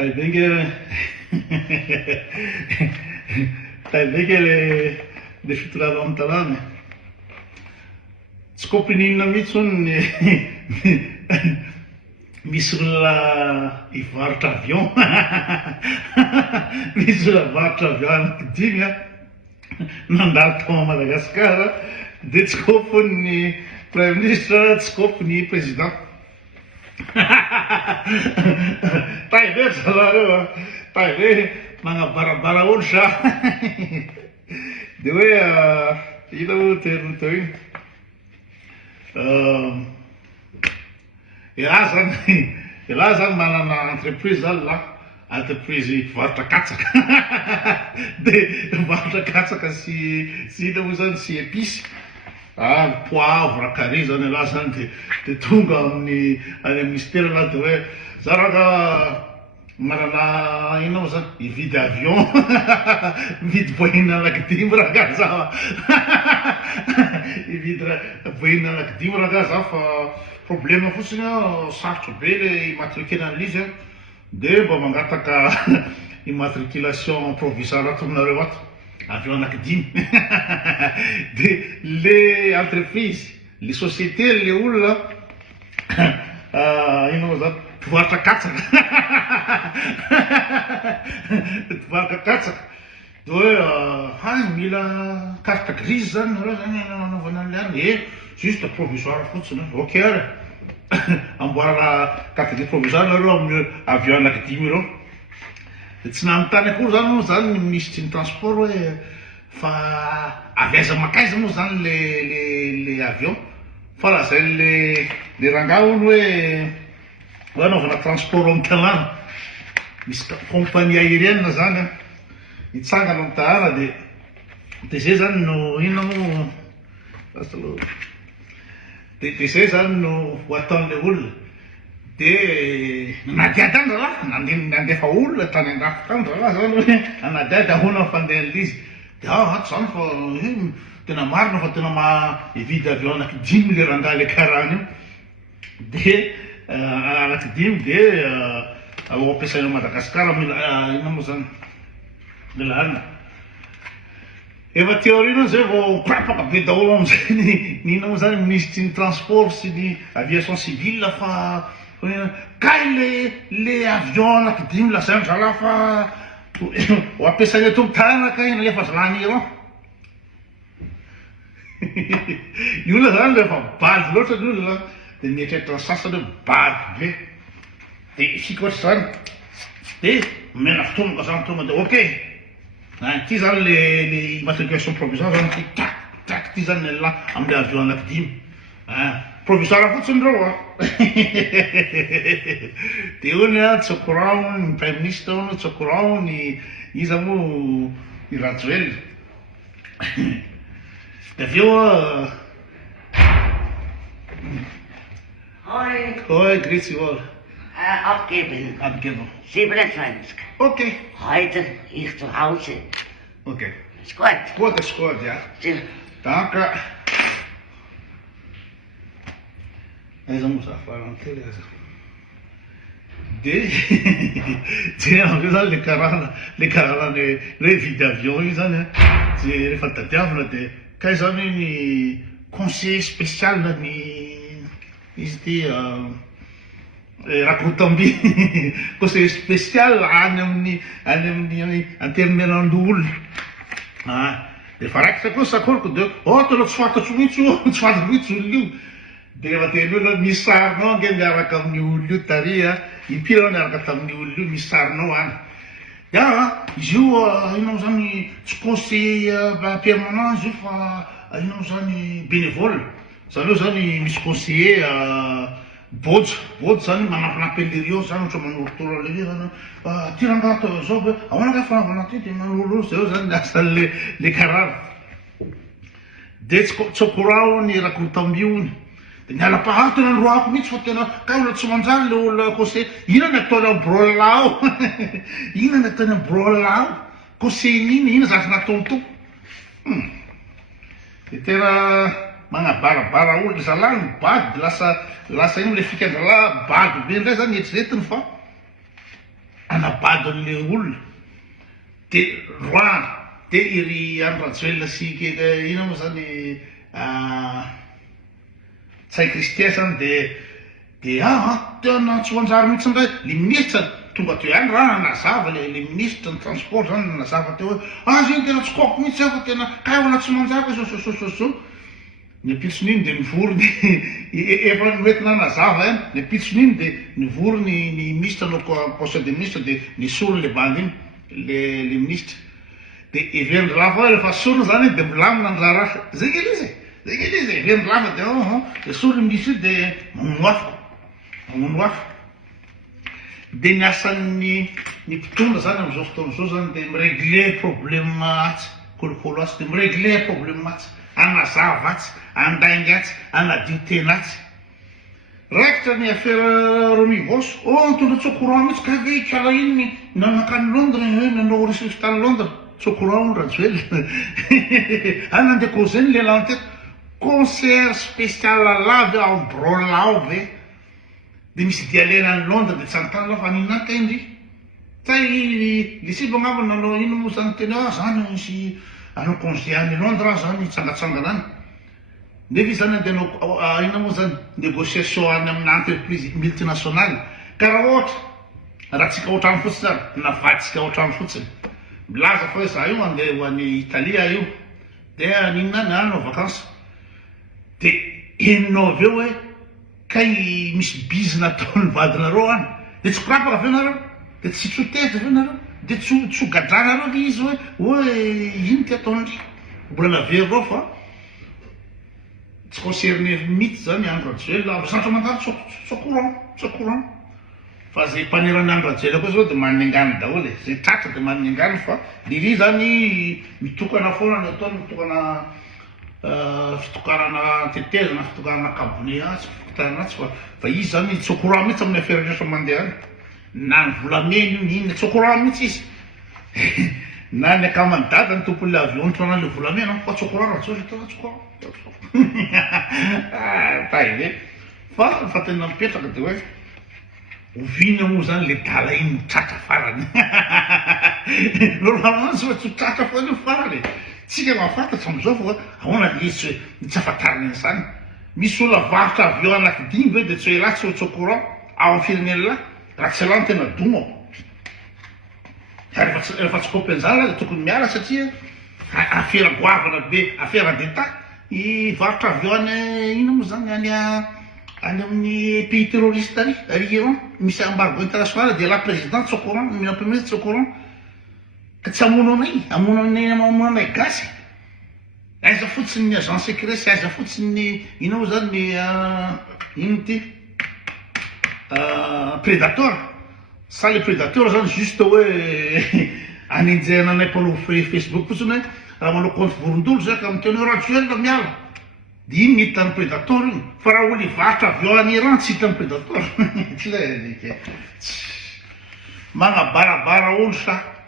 Taibenge taibenge le fitorana amin'ny tanàna tsy kompininina mihitsy hono misy olona hivarotra avion misy olona hivarotra avion anankidimy nandalo tao Madagasikara dia tsy kopy ny prime ministre, tsy kopy ny président. Taivy zareo taivy manabarabara olo sa dia hoe ina ho teriny teo iny ilahy zany manana entreprise zany la entreprise mpivarotra katsaka dia mivarotra katsaka sy ina moa zany sy épice poivre carré zany alahy zany dia tonga amin'ny ministère la dia hoe za raha manana ina moa zany hividy avion mividy Boeing anankidimy raha za hividy Boeing anankidimy raha za fa problème fotsiny sarotra be le immatriculena an'izy dia mba mangataka immatriculation provisoire ato aminareo ato avion anankidimy dia le entreprise le société le olona ina moa zany mpivarotra katsaka mpivarotra katsaka dia hoe mila carte grise zany nareo zany anaovana an'le any juste provisoire fotsiny ok ary amboarana carte grise provisoire nareo amin'ny avion anankidimy ireo dia tsy nanontany akory zany moa zany ny ministre ny transport hoe fa avy aiza makaiza moa zany le avion fa lazay le rangahy hono hoe anaovana transport amin'ny tanàna misy compagnie aérienne zany hitsangana amin'ny tanàna dia zay zany no inona moa dia zay zany no ho ataon'le olona dia nadiady any raha nandefa olona tany an-dafo tany raha zany hoe anadiady ahoana fandehan'le izy dia ato zany fa tena marina fa tena hividy avion anankidimy le rangahy le karany io dia anankidimy dia ampiasaina Madagasikara ina moa zany le lalina efa théorie zay vao prapaka be daholo am'izay ny ina moa zany ministre ny transport sy ny aviation civile fa kay le avion anankidimy lazay andrala fa ho ampiasaina eto amin'ny tanàna kay nalefa zalany Iran ny olona zany lefa bady loatra ny olona dia mieritreritra ny sasany hoe bady be dia isika ohatry zany dia mena fotoana zany tonga dia ok ty zany le immatriculation provisoire zany ty tak ty zany la amin'ny avion anankidimy provisoire fotsiny reo dia ony tsy au courant ny prime ministre ony tsy au courant ny iza moa ny Rajoelina dia aveo Hoi, grüezi wohl. Abgeben. Abgeben. 27. Okay. Heute ich zu Hause. Okay. Ist gut. Gut, ist gut, ja. Sie- Danke. Vamos a fare un telefono. C'erano le caravane, le vide avion, le fattatiavano, che sono i conseil spécial izy rakontamby conseil spécial any amin'ny anterminan'olo dia fa raikitra koa sakoriko dia tena tsy fantatro mihitsy tsy fantatro mihitsy olona io dia rehefa teny hoe misy sarinao ange miaraka amin'ny olona io taria impira miaraka tamin'ny olona io misy sarinao any dia izy io inao zany tsy conseiller permanent izy io fa inao zany bénévole zany hoe zany misy conseiller bojo zany manampinampy an'le rio zany ohatra manorotoro an'le zany ty rangato zao hoe ahoana ka fanaovana ty dia manororo zay eo zany lasan'le karara dia tsy au courant ny rakontamby ony dia miala-pahato tena noroako mihitsy fa tena ka olona tsy manjary le olona conseil ina ny ataony amin'ny brola ao ina ny ataony amin'ny brola ao conseil ina zatra nataony to dia tena manabarabara olona zalahy ny bady lasa ino le fikan-dralahy bady be indray zany eritreretiny fa adin'le olona de roana de iry androajoelona sy keka ina moa zany tsay kristia zany de tena tsy ho anjary mihitsy ndray le ministra tonga teo ihany raha nazava le ministre ny transport zany nazava teo hoe zeny tena tsy koko mihitsy fa tena kaona tsy manjaka so ny pitson'iny de nivorony efa noentina nazava ihany ny pitson'iny de nivorony ny ministre no conseil des ministres de nisorony le bandy iny le ministre de everiny lafa rehefa sorony zany de milamina ny raraha zay kely izy everiny lafa de sorony ministre de mamono afo de ny asan'ny mpitondra zany am'izao fotoana zao zany de miregle problème atsy kolokolo atsy de miregle problème atsy anazava atsy andainga atsy anadio tena atsy raikitra ny affaire Romivoso mitondra tsy au courant mihitsy ka ve kala iny nanakany Londres nanao recherche tany Londres tsy au courant rajoely nandeha causeny le lan teto concert spécial lave en brolao be de misy dialena any Londres de tsy antany lafa ninaka indry tsay lisiba ngavo nanao ino moa zany tena zany misy anao congé any Londres zany tsangatsangana any nefa izy zany andehanao ina moa zany négociation any amina entreprise multinationale ka raha ohatra raha tsika ohatrany fotsiny zany navaditsika ohatrany fotsiny milaza fa hoe za io andeha ho any Italia io de ninona any anao vacances de heninao aveo hoe kay misy bizy nataon'ny vadinareo any de tsy korapaka aveo nareo de tsy tsoteza aveo nareo de tsy gadrana reo izy hoe ino ty ataon'ry mbola lavereo fa tsy concerné mihitsy zany andro ajoela zatra mandary tsy courant fa zay mpanerany andro ajoela koa zao de manengany daholo zay tratra de manengany fa liry zany mitokana foana ny ataony mitokana fitokanana tetezana fitokanana kabone atsy fitokanana atsy fa izy zany tsy courant mihitsy amin'ny affaire rehetra mandeha any na ny volameny io inona tsy courant mihitsy izy na ny akamany dada ny tompon'le avion trana le volamena fa tsy courant raha tsory tena tsy courant taide fa tena mipetraka de hoe ovina moa zany le dala iny tratra farany normalement tsy fa tsy tratra fa io farany tsika mahafantatry am'izao fa ahoana lesy hoe tsy afantariny an'izany misy olona varotra avion anankidimy hoe de tsy hoe ratsy hoe tsy courant ao amin'ny firenena lahy raha tsy lany tena doma rehefa tsy kopy an'izany lahy de tokony miala satria affaire goavana be affaire d'état varotra avion any ino moa zany any amin'ny pays terroriste ary Iran misy embargo international de la présidente tsy au courant mina premier tsy au courant ka tsy amono anay gasy aiza fotsiny ny agent secret sy aiza fotsiny ny ino moa zany ny ino ty prédateur sa le prédateur zany juste hoe anenjehana anay mpano Facebook fotsiny hoe raha manao compte vorondolo zay ka amiteny hoe rajoelona miala de iny ny hitany prédateur iny fa raha olo hivarotra avion any Iran tsy hitany prédateur tsy le manabarabara olo sa